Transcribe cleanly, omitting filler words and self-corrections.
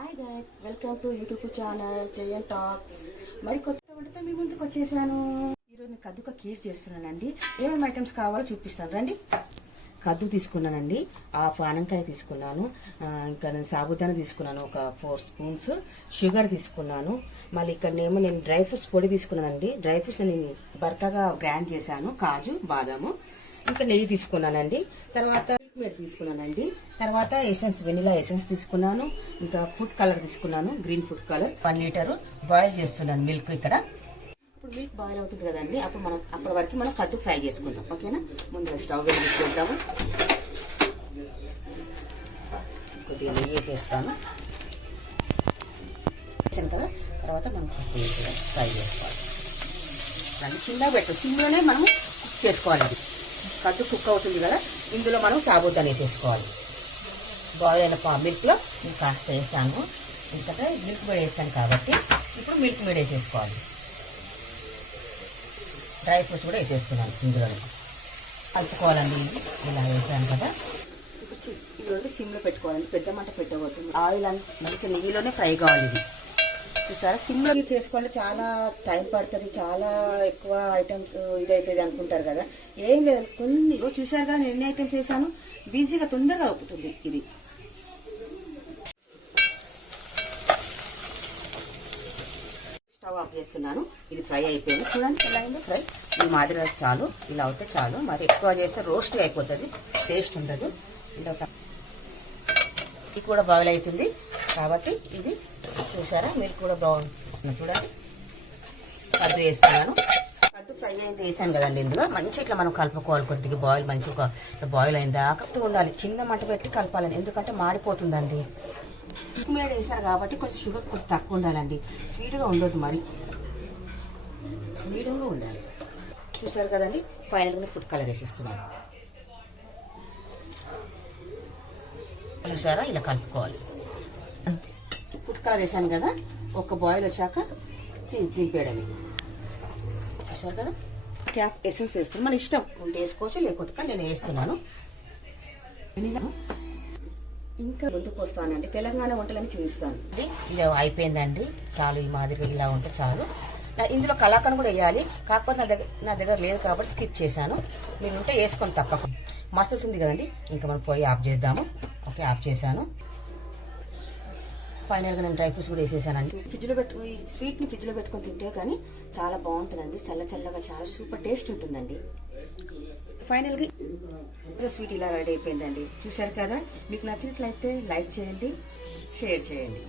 Hi guys, welcome to YouTube channel Jayan talks. మరి కొత్త వంటతో మీ ముందుకు వచ్చేసాను. ఈరోజు నేను కద్దుక కీర్ చేస్తున్నానండి. ఏమేమి ఐటమ్స్ కావాలో చూపిస్తాను రండి. కద్దు తీసుకున్నానండి, హాఫ్ ఆనంకాయ తీసుకున్నాను, ఇంకా నేను సాబుదానా తీసుకున్నాను, ఒక 4 స్పూన్స్ షుగర్ తీసుకున్నాను. మళ్ళీ ఇక్కడనేమో నేను డ్రై ఫ్రూట్స్ పొడి తీసుకున్నానండి. డ్రై ఫ్రూట్స్ నేను బరకగా గ్రైండ్ చేశాను, కాజు బాదాము. ఇంకా నెయ్యి తీసుకున్నానండి. తర్వాత మిల్క్ మేడ్ తీసుకున్నానండి. తర్వాత ఎసెన్స్, వెనిలా ఎసెన్స్ తీసుకున్నాను. ఇంకా ఫుడ్ కలర్ తీసుకున్నాను, green food colour. 1 litre boil చేస్తున్నాను మిల్క్. ఇక్కడ ఇప్పుడు మిల్క్ బాయిల్ అవుతుంది కదండి, అప్పటి వరకు మనం కద్దు ఫ్రై చేసుకుందాం. ఓకేనా? ముందుగా స్టవ్ వెలిగించేద్దాము. కొద్దిగా నెయ్యి వేసేస్తాను కదా. తర్వాత మనం ఫ్రై చేసుకోవాలి. దాన్ని చిన్నగా పెట్టు, సిమ్లోనే మనం కుక్ చేసుకోవాలి. కద్దు కుక్ అవుతుంది కదా, ఇందులో మనం సాబుదానా వేసేసుకోవాలి. బాయిల్ అయిన మిల్క్లో నేను కాస్త వేసాను, ఎందుకంటే మిల్క్ మేడ్ వేసాను కాబట్టి. ఇప్పుడు మిల్క్ మేడ్ వేసేసుకోవాలి. డ్రై ఫ్రూట్స్ కూడా వేసేస్తున్నాను ఇందులో. కలుపుకోవాలండి. ఇలా వేసాను కదా. ఇప్పుడు ఇది సిమ్లో పెట్టుకోవాలండి, పెద్ద మంట పెట్టబోతుంది. ఆయిల్ మంచి నెయ్యిలోనే ఫ్రై కావాలి. ఇది చూసారా, సిమ్లో చేసుకోవాలి. చాలా టైం పడుతుంది, చాలా ఎక్కువ ఐటమ్స్ ఇదైతుంది అనుకుంటారు కదా. ఏం లేదు, కొన్ని చూసారు కదా నేను ఎన్ని ఐటమ్స్ వేసాను. ఈజీగా తొందరగా అవుతుంది ఇది. స్టవ్ ఆఫ్ చేస్తున్నాను. ఇది ఫ్రై అయిపోయింది చూడండి, ఎలా అయిందో ఫ్రై. ఈ మాదిరిగా చాలు, ఇలా అవుతే చాలు. మరి ఎక్కువ చేస్తే రోస్ట్ అయిపోతుంది, టేస్ట్ ఉండదు. ఇలా ఇది కూడా బాయిల్ అవుతుంది కాబట్టి ఇది చూసారా, మిల్క్ కూడా బాగుంది చూడండి. కద్దు వేస్తున్నాను. కద్దు ఫ్రై అయింది వేసాను కదండి. ఇందులో మంచి ఇట్లా మనం కలుపుకోవాలి. కొద్దిగా బాయిల్ మంచిగా బాయిల్ అయిందా కలుపుతూ ఉండాలి. చిన్న మంట పెట్టి కలపాలని, ఎందుకంటే మాడిపోతుందండి. మిల్క్ మేడ్ వేసారు కాబట్టి కొంచెం షుగర్ కొంచెం తక్కువ ఉండాలండి. స్వీట్గా ఉండదు, మరి మీడియంగా ఉండాలి. చూసారు కదండి, ఫైనల్గా ఫుడ్ కలర్ వేసేస్తున్నాను. చూసారా, ఇలా కలుపుకోవాలి. ఫుడ్ కలర్ వేసాను కదా, ఒక బాయిల్ వచ్చాక దింపేయడమే. చూసారు కదా, క్యాప్ ఎసెన్స్ వేస్తాను. మన ఇష్టం ఉంటే వేసుకోవచ్చు, లేకపోతే నేను వేస్తున్నాను. ఇంకా ముందుకు వస్తానండి, తెలంగాణ వంటలని చూపిస్తాను. ఇది అయిపోయిందండి, చాలు. ఈ మాదిరిగా ఇలా ఉంటే చాలు. ఇందులో కలాకండ్ కూడా వేయాలి, కాకపోతే నా దగ్గర లేదు కాబట్టి స్కిప్ చేశాను. మీరు ఉంటే వేసుకొని తప్పకుండా. మస్తుంది కదండి, ఇంకా మనం పోయి ఆఫ్ చేద్దాము. ఓకే, ఆఫ్ చేశాను. ఫైనల్గా నేను డ్రై ఫ్రూట్స్ కూడా వేసేసానండి. ఈ స్వీట్ని ఫ్రిడ్జ్లో పెట్టుకొని తింటే కానీ చాలా బాగుంటుందండి. చల్ల చల్లగా చాలా సూపర్ టేస్ట్ ఉంటుందండి. ఫైనల్గా స్వీట్ ఇలా రెడీ అయిపోయిందండి. చూసారు కదా, మీకు నచ్చినట్లయితే లైక్ చేయండి, షేర్ చేయండి.